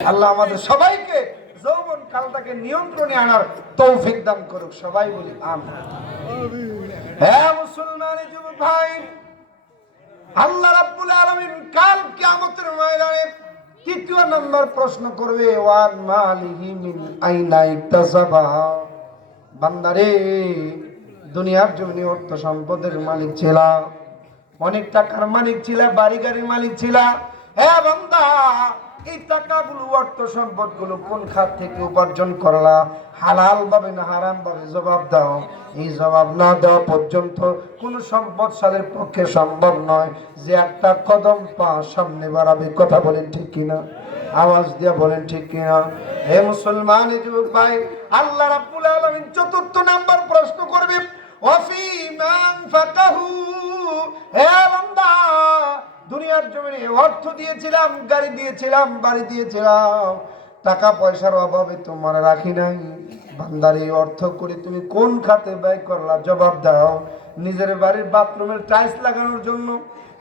আল্লাহ আমাদের সবাইকে যৌবন কালটাকে নিয়ন্ত্রণে আনার তৌফিক দান করুক। সবাই বলি আমিন। হ্যাঁ মুসলমান যুবক ভাই, আল্লাহ রাব্বুল আলামিন কাল কিয়ামতের ময়দানে তৃতীয় নম্বর প্রশ্ন করবে, ওয়ান মালিহি মিন আইনা ইকতাসাবা। বান্দারে, দুনিয়ার জমিনে অর্থ সম্পদের মালিক ছিলা, অনেক টাকার মালিক ছিলা, বাড়ি গাড়ির মালিক ছিলা। হ্যাঁ বান্দা, এই টাকাগুলো অর্থ সম্পদ গুলো কোন খাত থেকে উপার্জন করলা? হালাল ভাবে না হারাম ভাবে? জবাব দাও। এই জবাব না দেওয়া পর্যন্ত কোন সম্পদশালীর পক্ষে সম্ভব নয় যে একটা কদম পা সামনে বাড়াবে। কথা বলেন ঠিক কিনা? আওয়াজ দিয়ে বলেন ঠিক কিনা? হে মুসলমান যুবক ভাই, আল্লাহ রাব্বুল আলামিন চতুর্থ নাম্বার প্রশ্ন করবে, ওয়াফি মান ফাকাহু। হে বান্দা, দুনিয়ার জমিনে অর্থ দিয়েছিলাম, গাড়ি দিয়েছিলাম, বাড়ি দিয়েছিলাম, টাকা পয়সার অভাবে তোমার রাখি নাই। বান্দারে, অর্থ করে তুমি কোন খাতে ব্যয় করলা? জবাব দাও। নিজের বাড়ির বাথরুমের টাইলস লাগানোর জন্য,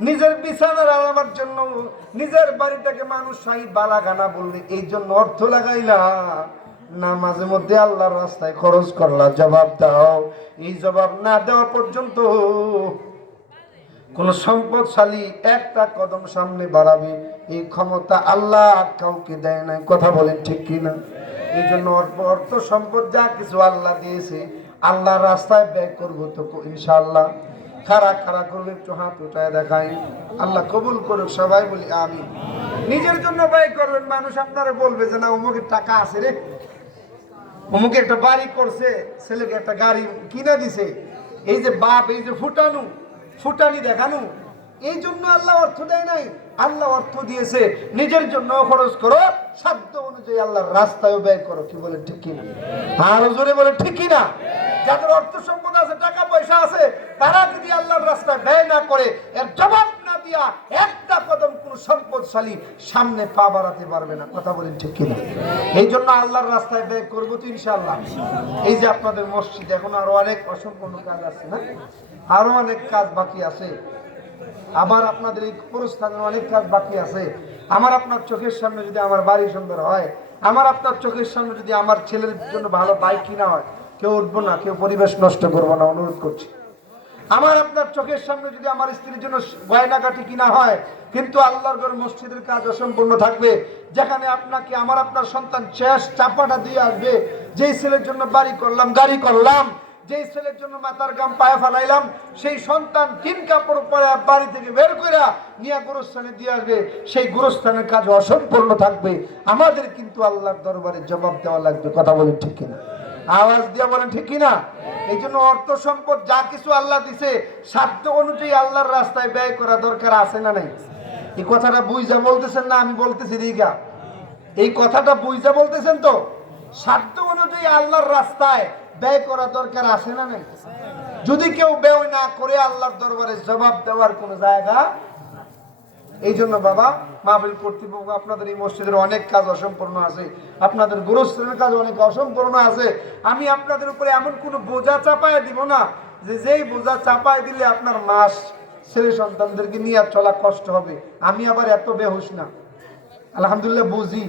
নিজের বিছানার আলামার জন্য, নিজের বাড়িটাকে মানুষ শাহী বালাখানা বলবে এই জন্য অর্থ লাগাইলা, না মাঝে মধ্যে আল্লাহর রাস্তায় খরচ করলা? জবাব দাও। এই জবাব না দেওয়া পর্যন্ত কোন সম্পদশালী একটা কদম সামনে বাড়াবে এই ক্ষমতা আল্লাহ কাউকে দেয় নাই। কথা বলেন ঠিক কিনা? এই জন্য অর্থ সম্পদ যা কিছু আল্লাহ দিয়েছে, আল্লাহর রাস্তায় ব্যয় করবো তো ইনশাআল্লাহ। খাড়া খাড়া করবে, একটু হাত উঠায় দেখাই। আল্লাহ কবুল করুক। সবাই বলি আমিন। নিজের জন্য ব্যয় করবেন, মানুষ আপনারা বলবে যে না অমুকের টাকা আছে রে, অমুকে একটা বাড়ি করছে, ছেলেকে একটা গাড়ি কিনে দিছে। এই যে বাপ, এই যে ফুটানি দেখানো, এই জন্য আল্লাহ অর্থ দেয় নাই। আল্লাহ অর্থ দিয়েছে নিজের জন্য খরচ করো, সাধ্য অনুযায়ী আল্লাহর রাস্তায় ব্যয় করো। কি বলেন ঠিক কিনা? আরো জোরে বলেন ঠিক কিনা? যাদের অর্থ সম্পদ আছে, টাকা পয়সা আছে, তারা যদি আল্লাহর রাস্তায় ব্যয় না করে, এর জবাব না দিয়া একটা কদম কোন সম্পদশালী সামনে পা বাড়াতে পারবে না। কথা বলেন ঠিক কিনা? এই জন্য আল্লাহর রাস্তায় ব্যয় করবো তো ইনশাআল্লাহ। এই যে আপনাদের মসজিদ, এখন আরো অনেক অসম্পূর্ণ কাজ আছে না? আরো অনেক কাজ বাকি আছে। আবার আপনাদের এই কবরস্থানের অনেক কাজ বাকি আছে। আমার আপনার চোখের সামনে যদি আমার বাড়ি সুন্দর হয়, আমার আপনার চোখের সামনে যদি আমার ছেলের জন্য ভালো বাইক কিনা হয়, কেউ উঠবো না, কেউ পরিবেশ নষ্ট করবো না, অনুরোধ করছি। আমার আপনার চোখের সামনে যদি আমার স্ত্রীর জন্য গয়নাগাটি কিনা হয়, কিন্তু আল্লাহর ঘর মসজিদের কাজ অসম্পূর্ণ থাকবে, যেখানে আপনাকে আমার আপনার সন্তান শেষ চাপাটা দিয়ে আসবে, যেই ছেলের জন্য বাড়ি করলাম, গাড়ি করলাম, যেই ছেলের জন্য মাথার গাম পায়ে ফেলাইলাম, সেই সন্তান তিন কাপড় পরে বাড়ি থেকে বের করে নিয়ে গোরস্থানে দিয়ে আসবে, সেই গোরস্থানের কাজ অসম্পূর্ণ থাকবে। আমাদের কিন্তু আল্লাহর দরবারে জবাব দেওয়া লাগবে। কথা বলেন ঠিক কিনা? আওয়াজ দিয়ে বলেন ঠিক কিনা? এই জন্য অর্থ সম্পদ যা কিছু আল্লাহ দিছে, সাধ্য অনুযায়ী আল্লাহর রাস্তায় ব্যয় করা দরকার আছে না নাই? এই কথাটা বুঝা বলতেছেন না? আমি বলতেছি দিঘা, এই কথাটা বুঝা বলতেছেন তো? সাধ্য অনুযায়ী আল্লাহর রাস্তায় ব্যয় করা দরকার আছে না নাই? যদি কেউ ব্যয় না করে আল্লাহর দরবারে জবাব দেওয়ার কোন জায়গা। এই জন্য বাবা, মাহফিল কর্তৃপক্ষ, আপনাদের এই মসজিদের অনেক কাজ অসম্পূর্ণ আছে, আপনাদের গোরস্থানের কাজ অনেক অসম্পূর্ণ আছে। আমি আপনাদের উপরে এমন কোনো বোঝা চাপায় দিব না যে যেই বোঝা চাপায় দিলে আপনার মাস ছেলে সন্তানদেরকে নিয়ে চলা কষ্ট হবে। আমি আবার এত বেহুশ না, আলহামদুলিল্লাহ বুঝি।